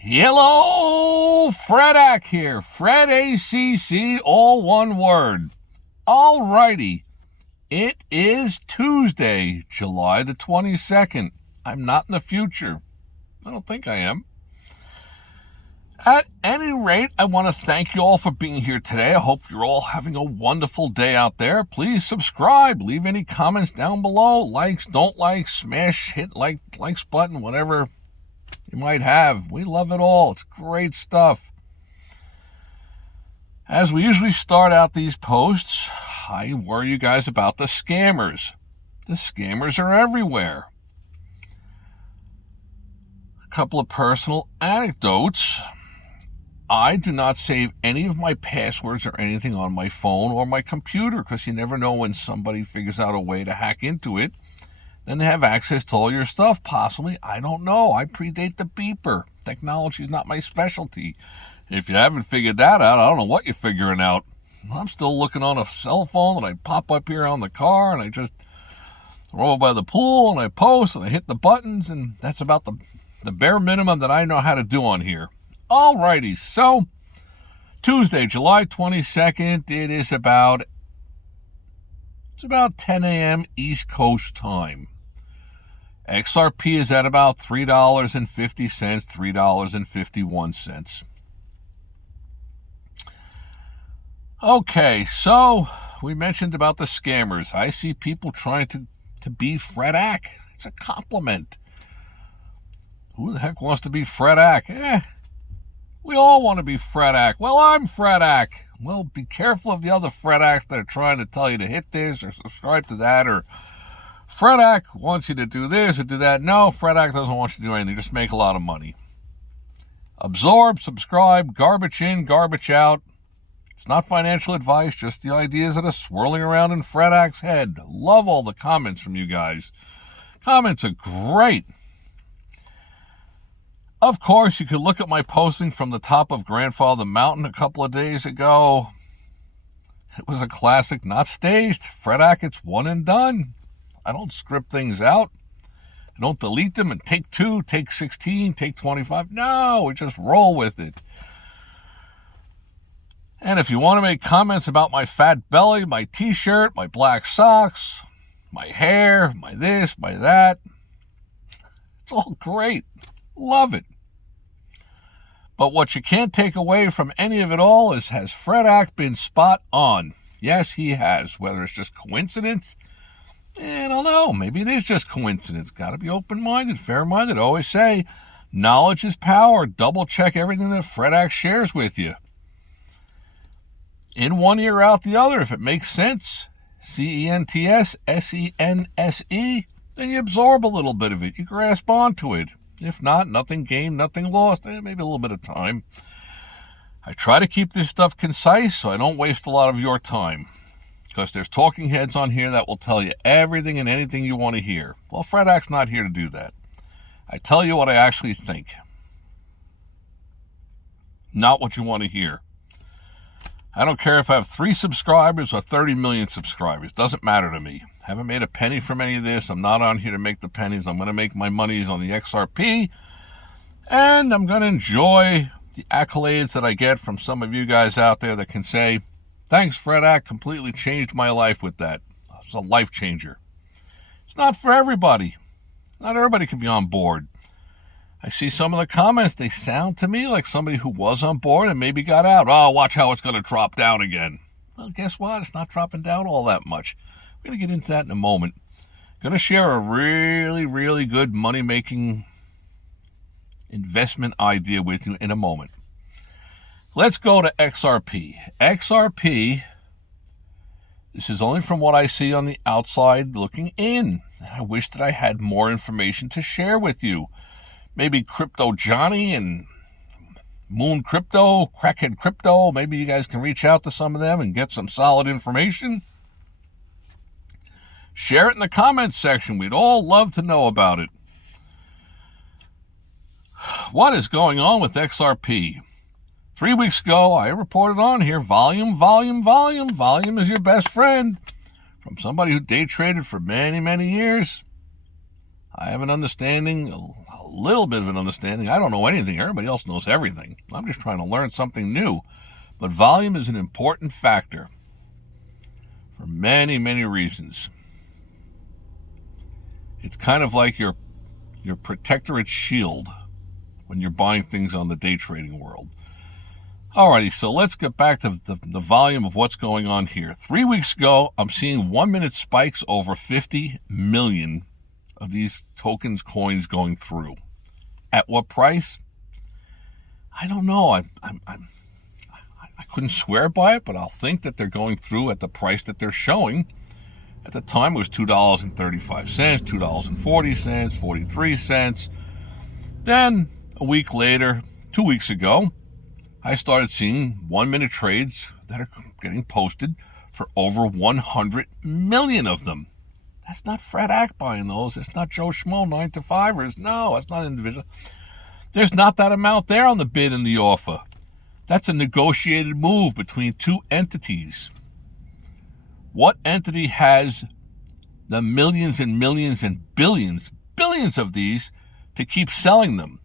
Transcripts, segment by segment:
Hello, Fredac here. Fred ACC, all one word. Alrighty, it is Tuesday, July the 22nd. I'm not in the future. I don't think I am. At any rate, I want to thank you all for being here today. I hope you're all having a wonderful day out there. Please subscribe. Leave any comments down below. Likes, don't like, smash, hit likes button, whatever you might have. We love it all. It's great stuff. As we usually start out these posts, I worry you guys about the scammers. The scammers are everywhere. A couple of personal anecdotes. I do not save any of my passwords or anything on my phone or my computer because you never know when somebody figures out a way to hack into it. Then they have access to all your stuff, possibly. I don't know. I predate the beeper. Technology is not my specialty. If you haven't figured that out, I don't know what you're figuring out. I'm still looking on a cell phone and I pop up here on the car and I just roll by the pool and I post and I hit the buttons, and that's about the bare minimum that I know how to do on here. Alrighty, so Tuesday, July 22nd, it's about 10 a.m. East Coast time. XRP is at about $3.50, $3.51. Okay, so we mentioned about the scammers. I see people trying to be Fredac. It's a compliment. Who the heck wants to be Fredac? We all want to be Fredac. Well, I'm Fredac. Well, be careful of the other Fredacs that are trying to tell you to hit this or subscribe to that, or Fredac wants you to do this or do that. No, Fredac doesn't want you to do anything. Just make a lot of money. Absorb, subscribe, garbage in, garbage out. It's not financial advice, just the ideas that are swirling around in Fredac's head. Love all the comments from you guys. Comments are great. Of course, you could look at my posting from the top of Grandfather Mountain a couple of days ago. It was a classic, not staged. Fredac, it's one and done. I don't script things out. I don't delete them and take 2, take 16, take 25. No, we just roll with it. And if you want to make comments about my fat belly, my t-shirt, my black socks, my hair, my this, my that, it's all great. Love it. But what you can't take away from any of it all is, has Fredac been spot on? Yes, he has. Whether it's just coincidence, I don't know. Maybe it is just coincidence. Got to be open-minded, fair-minded. I always say, knowledge is power. Double-check everything that Fredac shares with you. In one ear, out the other. If it makes sense, CENTS, SENSE, then you absorb a little bit of it. You grasp onto it. If not, nothing gained, nothing lost. Maybe a little bit of time. I try to keep this stuff concise so I don't waste a lot of your time. Because there's talking heads on here that will tell you everything and anything you want to hear. Well, Fredac's not here to do that. I tell you what I actually think. Not what you want to hear. I don't care if I have 3 subscribers or 30 million subscribers. Doesn't matter to me. Haven't made a penny from any of this. I'm not on here to make the pennies. I'm going to make my monies on the XRP. And I'm going to enjoy the accolades that I get from some of you guys out there that can say, thanks, Fredac, completely changed my life with that. It's a life changer. It's not for everybody. Not everybody can be on board. I see some of the comments. They sound to me like somebody who was on board and maybe got out. Oh, watch how it's going to drop down again. Well, guess what? It's not dropping down all that much. We're going to get into that in a moment. Going to share a really, really good money-making investment idea with you in a moment. Let's go to XRP. XRP, this is only from what I see on the outside looking in. I wish that I had more information to share with you. Maybe Crypto Johnny and Moon Crypto, Crackhead Crypto, maybe you guys can reach out to some of them and get some solid information. Share it in the comments section. We'd all love to know about it. What is going on with XRP? 3 weeks ago, I reported on here, volume. Volume is your best friend. From somebody who day traded for many, many years. I have an understanding, a little bit of an understanding. I don't know anything. Everybody else knows everything. I'm just trying to learn something new. But volume is an important factor for many, many reasons. It's kind of like your protectorate shield when you're buying things on the day trading world. Alrighty, so let's get back to the volume of what's going on here. 3 weeks ago, I'm seeing 1 minute spikes over 50 million of these tokens, coins going through. At what price? I don't know. I couldn't swear by it, but I'll think that they're going through at the price that they're showing. At the time, it was $2.35, $2.40, 43 cents. Then, a week later, 2 weeks ago, I started seeing 1 minute trades that are getting posted for over 100 million of them. That's not Fred Ack buying those. It's not Joe Schmo 9-to-5ers. No, that's not individual. There's not that amount there on the bid and the offer. That's a negotiated move between two entities. What entity has the millions and millions and billions of these to keep selling them?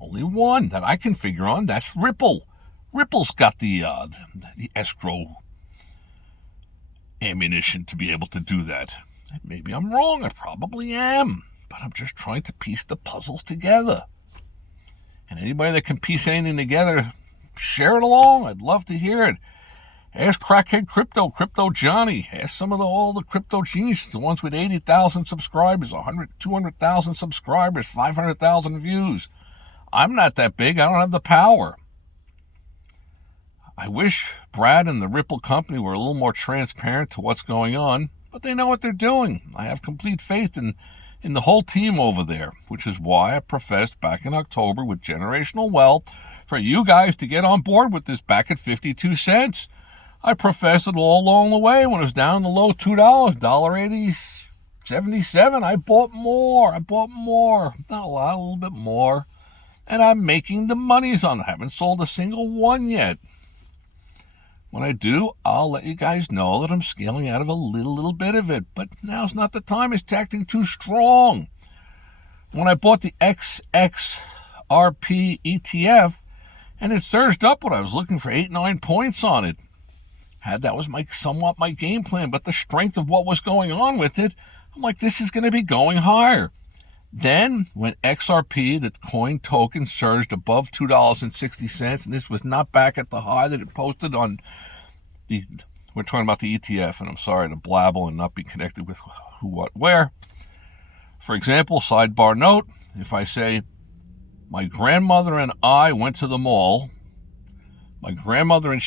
Only one that I can figure on. That's Ripple. Ripple's got the escrow ammunition to be able to do that. Maybe I'm wrong. I probably am. But I'm just trying to piece the puzzles together. And anybody that can piece anything together, share it along. I'd love to hear it. Ask Crackhead Crypto Johnny. Ask all the crypto geniuses, the ones with 80,000 subscribers, 100, 200,000 subscribers, 500,000 views. I'm not that big. I don't have the power. I wish Brad and the Ripple company were a little more transparent to what's going on, but they know what they're doing. I have complete faith in the whole team over there, which is why I professed back in October with Generational Wealth for you guys to get on board with this back at 52 cents. I professed it all along the way when it was down the low $2, $1.8077. I bought more. Not a lot, a little bit more. And I'm making the monies on it. I haven't sold a single one yet. When I do, I'll let you guys know that I'm scaling out of a little bit of it. But now's not the time. It's acting too strong. When I bought the XXRP ETF, and it surged up when I was looking for 8-9 points on it. That was somewhat my game plan, but the strength of what was going on with it, I'm like, this is going to be going higher. Then, when XRP, the coin token, surged above $2.60, and this was not back at the high that it posted on we're talking about the ETF, and I'm sorry to blabble and not be connected with who, what, where. For example, sidebar note, if I say, my grandmother and I went to the mall, my grandmother and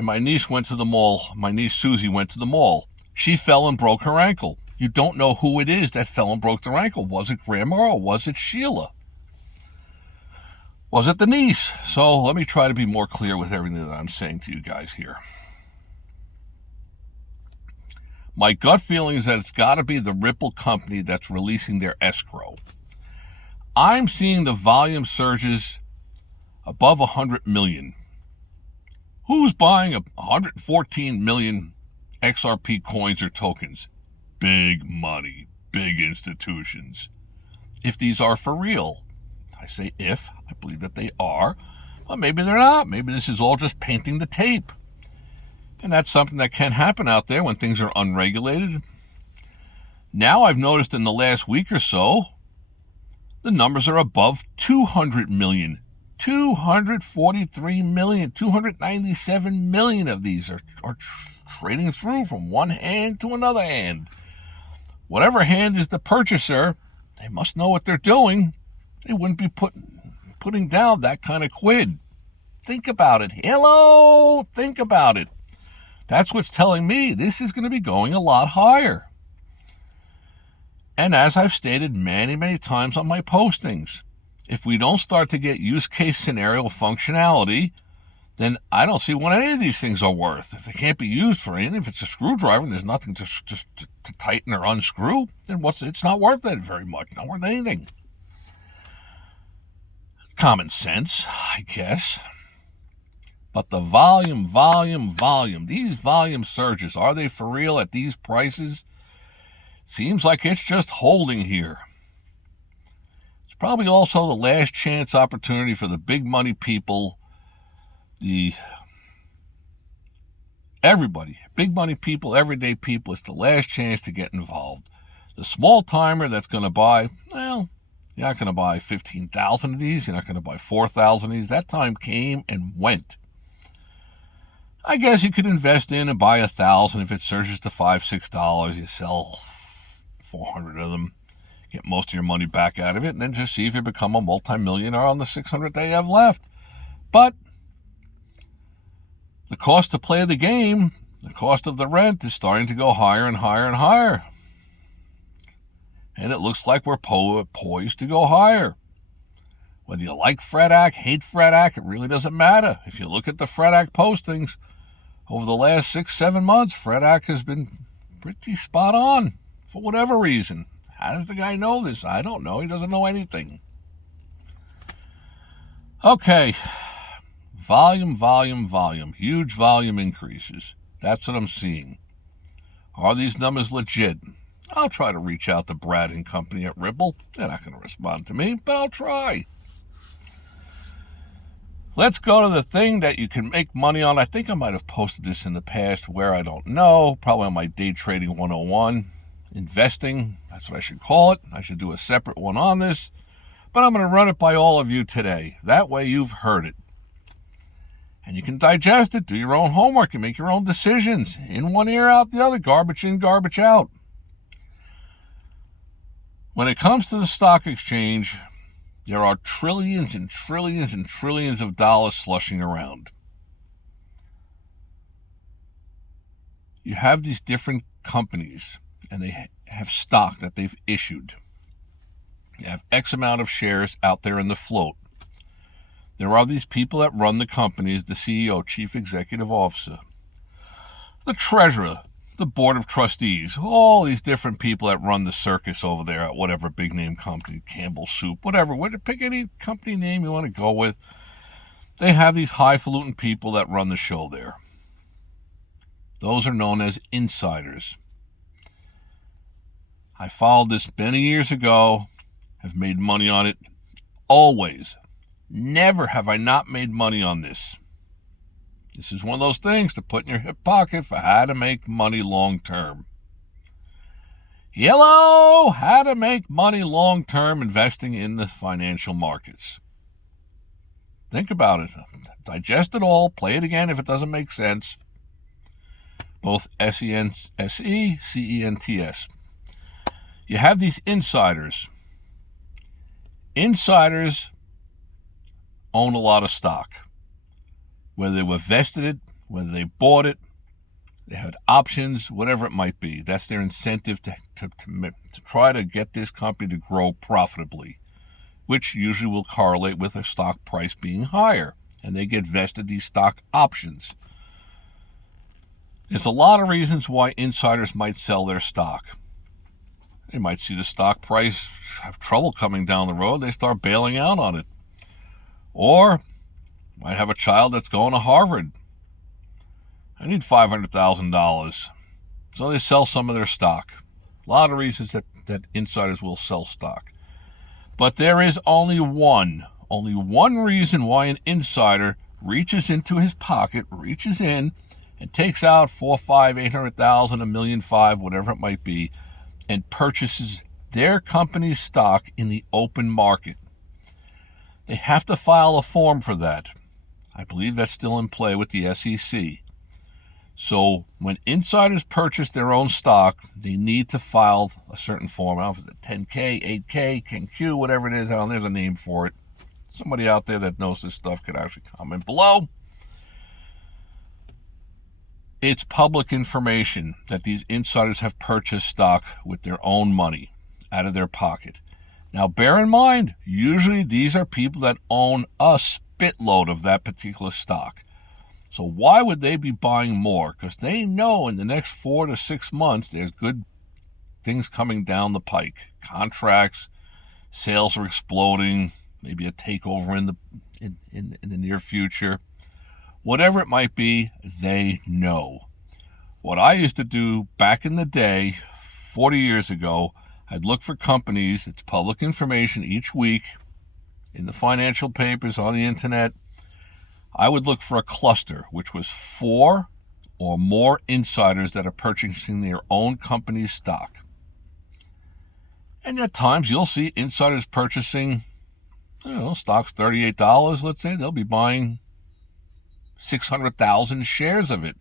my niece went to the mall, my niece Susie went to the mall. She fell and broke her ankle. You don't know who it is that fell and broke their ankle. Was it Grandma or was it Sheila? Was it the niece? So let me try to be more clear with everything that I'm saying to you guys here. My gut feeling is that it's got to be the Ripple company that's releasing their escrow. I'm seeing the volume surges above 100 million. Who's buying 114 million XRP coins or tokens? Big money, big institutions. If these are for real, I say if, I believe that they are, well, maybe they're not. Maybe this is all just painting the tape. And that's something that can happen out there when things are unregulated. Now I've noticed in the last week or so, the numbers are above 200 million. 243 million, 297 million of these are trading through from one hand to another hand. Whatever hand is the purchaser, they must know what they're doing. They wouldn't be putting down that kind of quid. Think about it. Hello, think about it. That's what's telling me this is going to be going a lot higher. And as I've stated many, many times on my postings, if we don't start to get use case scenario functionality, then I don't see what any of these things are worth. If they can't be used for anything, if it's a screwdriver and there's nothing to tighten or unscrew, then it's not worth it very much. Not worth anything. Common sense, I guess. But the volume, these volume surges, are they for real at these prices? Seems like it's just holding here. It's probably also the last chance opportunity for the big money people, everybody, big money people, everyday people. It's the last chance to get involved. The small timer that's going to buy, well, you're not going to buy 15,000 of these. You're not going to buy 4,000 of these. That time came and went. I guess you could invest in and buy 1,000. If it surges to $5, $6, you sell 400 of them. Get most of your money back out of it, and then just see if you become a multimillionaire on the 600 that you have left. But the cost to play the game, the cost of the rent is starting to go higher and higher and higher. And it looks like we're poised to go higher. Whether you like FredAC, hate FredAC, it really doesn't matter. If you look at the FredAC postings over the last 6-7 months, FredAC has been pretty spot on for whatever reason. How does the guy know this? I don't know. He doesn't know anything. Okay. Volume. Huge volume increases. That's what I'm seeing. Are these numbers legit? I'll try to reach out to Brad and company at Ripple. They're not going to respond to me, but I'll try. Let's go to the thing that you can make money on. I think I might have posted this in the past, where I don't know. Probably on my Day Trading 101. Investing, that's what I should call it. I should do a separate one on this. But I'm going to run it by all of you today. That way you've heard it. And you can digest it, do your own homework, and make your own decisions. In one ear, out the other. Garbage in, garbage out. When it comes to the stock exchange, there are trillions and trillions and trillions of dollars slushing around. You have these different companies, and they have stock that they've issued. You have X amount of shares out there in the float. There are these people that run the companies, the CEO, Chief Executive Officer, the Treasurer, the Board of Trustees, all these different people that run the circus over there at whatever big name company, Campbell Soup, whatever. Pick any company name you want to go with. They have these highfalutin people that run the show there. Those are known as insiders. I followed this many years ago, have made money on it always. Never have I not made money on this. This is one of those things to put in your hip pocket for how to make money long term. Hello, how to make money long term investing in the financial markets. Think about it. Digest it all. Play it again if it doesn't make sense. Both SENSE, CENTS. You have these insiders. Insiders own a lot of stock. Whether they were vested it, whether they bought it, they had options, whatever it might be. That's their incentive to try to get this company to grow profitably, which usually will correlate with their stock price being higher. And they get vested these stock options. There's a lot of reasons why insiders might sell their stock. They might see the stock price have trouble coming down the road. They start bailing out on it. Or might have a child that's going to Harvard. I need $500,000. So they sell some of their stock. A lot of reasons that insiders will sell stock. But there is only one reason why an insider reaches into his pocket, reaches in, and takes out $400,000, $500,000, $800,000, $1.5 million, whatever it might be, and purchases their company's stock in the open market. They have to file a form for that. I believe that's still in play with the SEC. So when insiders purchase their own stock, they need to file a certain form. I don't know if it's a 10K, 8K, 10Q, whatever it is. I don't know, there's a name for it. Somebody out there that knows this stuff could actually comment below. It's public information that these insiders have purchased stock with their own money out of their pocket. Now, bear in mind, usually these are people that own a spitload of that particular stock. So why would they be buying more? Because they know in the next 4 to 6 months, there's good things coming down the pike. Contracts, sales are exploding, maybe a takeover in the near future. Whatever it might be, they know. What I used to do back in the day, 40 years ago, I'd look for companies, it's public information each week in the financial papers, on the internet. I would look for a cluster, which was 4 or more insiders that are purchasing their own company's stock. And at times you'll see insiders purchasing, stock's $38, let's say. They'll be buying 600,000 shares of it.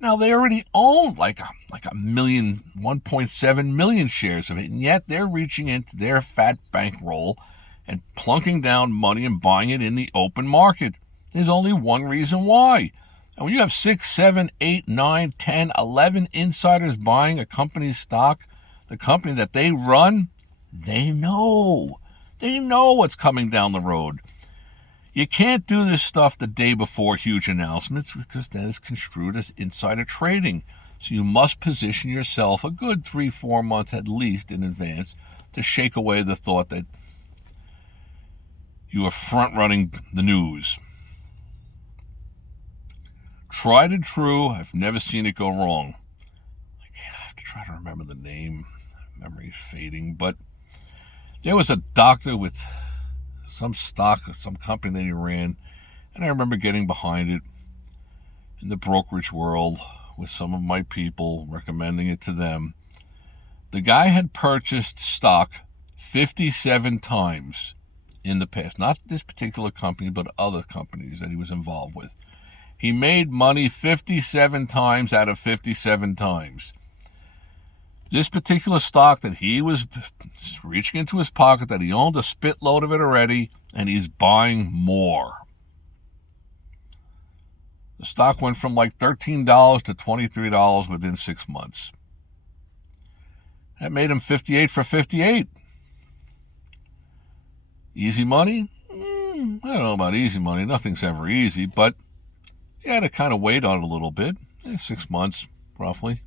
Now, they already own like a million, 1.7 million shares of it, and yet they're reaching into their fat bankroll and plunking down money and buying it in the open market. There's only one reason why. And when you have 6, 7, 8, 9, 10, 11 insiders buying a company's stock, the company that they run, they know. They know what's coming down the road. You can't do this stuff the day before huge announcements because then it's construed as insider trading. So you must position yourself a good 3-4 months at least in advance to shake away the thought that you are front-running the news. Tried and true. I've never seen it go wrong. I have to try to remember the name. Memory's fading. But there was a doctor with some stock, some company that he ran, and I remember getting behind it in the brokerage world with some of my people, recommending it to them. The guy had purchased stock 57 times in the past. Not this particular company, but other companies that he was involved with. He made money 57 times out of 57 times. This particular stock that he was reaching into his pocket, that he owned a spit load of it already, and he's buying more. The stock went from like $13 to $23 within 6 months. That made him 58 for 58. Easy money? I don't know about easy money. Nothing's ever easy, but you had to kind of wait on it a little bit. 6 months, roughly.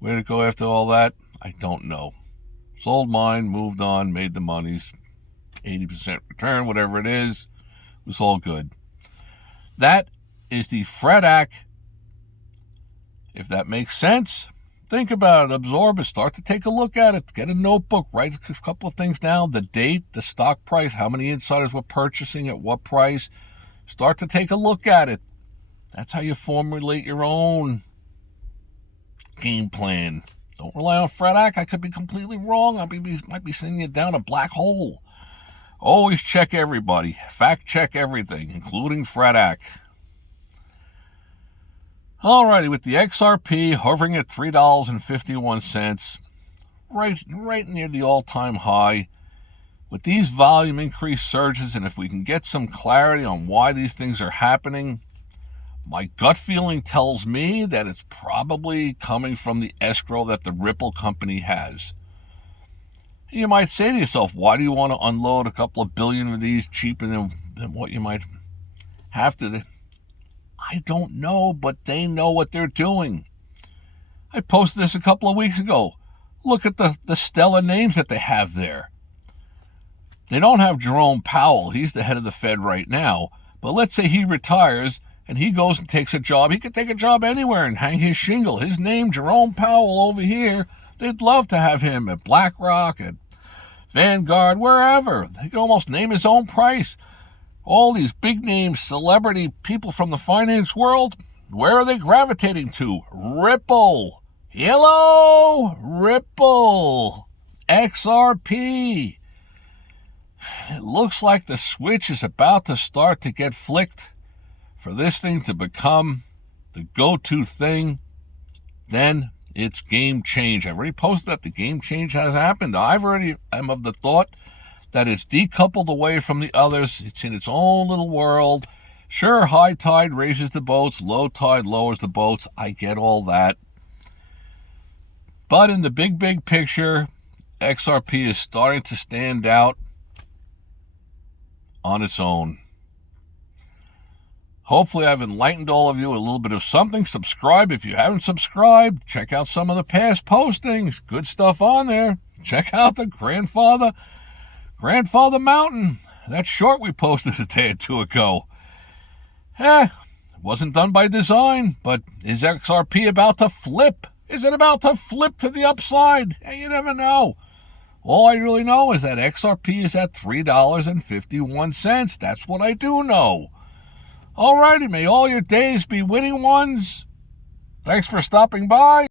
Where to go after all that? I don't know. Sold mine, moved on, made the monies, 80% return, whatever it is. It was all good. That is the Fred Ack. If that makes sense, think about it, absorb it, start to take a look at it, get a notebook, write a couple of things down, the date, the stock price, how many insiders were purchasing at what price. Start to take a look at it. That's how you formulate your own game plan. Don't rely on Fred Ack. I could be completely wrong. Might be sending you down a black hole. Always check everybody. Fact check everything, including Fred Ack. Alrighty, with the XRP hovering at $3.51, right near the all-time high. With these volume increase surges, and if we can get some clarity on why these things are happening, my gut feeling tells me that it's probably coming from the escrow that the Ripple company has. And you might say to yourself, why do you want to unload a couple of billion of these cheaper than what you might have to? I don't know, but they know what they're doing. I posted this a couple of weeks ago. Look at the stellar names that they have there. They don't have Jerome Powell. He's the head of the Fed right now. But let's say he retires and he goes and takes a job. He could take a job anywhere and hang his shingle. His name, Jerome Powell, over here. They'd love to have him at BlackRock, at Vanguard, wherever. They could almost name his own price. All these big name celebrity people from the finance world, where are they gravitating to? Ripple. Hello, Ripple. XRP. It looks like the switch is about to start to get flicked for this thing to become the go-to thing. Then it's game change. I've already posted that the game change has happened. I'm of the thought that it's decoupled away from the others. It's in its own little world. Sure, high tide raises the boats, low tide lowers the boats. I get all that. But in the big picture, XRP is starting to stand out on its own. Hopefully I've enlightened all of you a little bit of something. Subscribe if you haven't subscribed. Check out some of the past postings. Good stuff on there. Check out the Grandfather Mountain. That short we posted a day or two ago. It wasn't done by design, but is XRP about to flip? Is it about to flip to the upside? Hey, you never know. All I really know is that XRP is at $3.51. That's what I do know. Alrighty, may all your days be winning ones. Thanks for stopping by.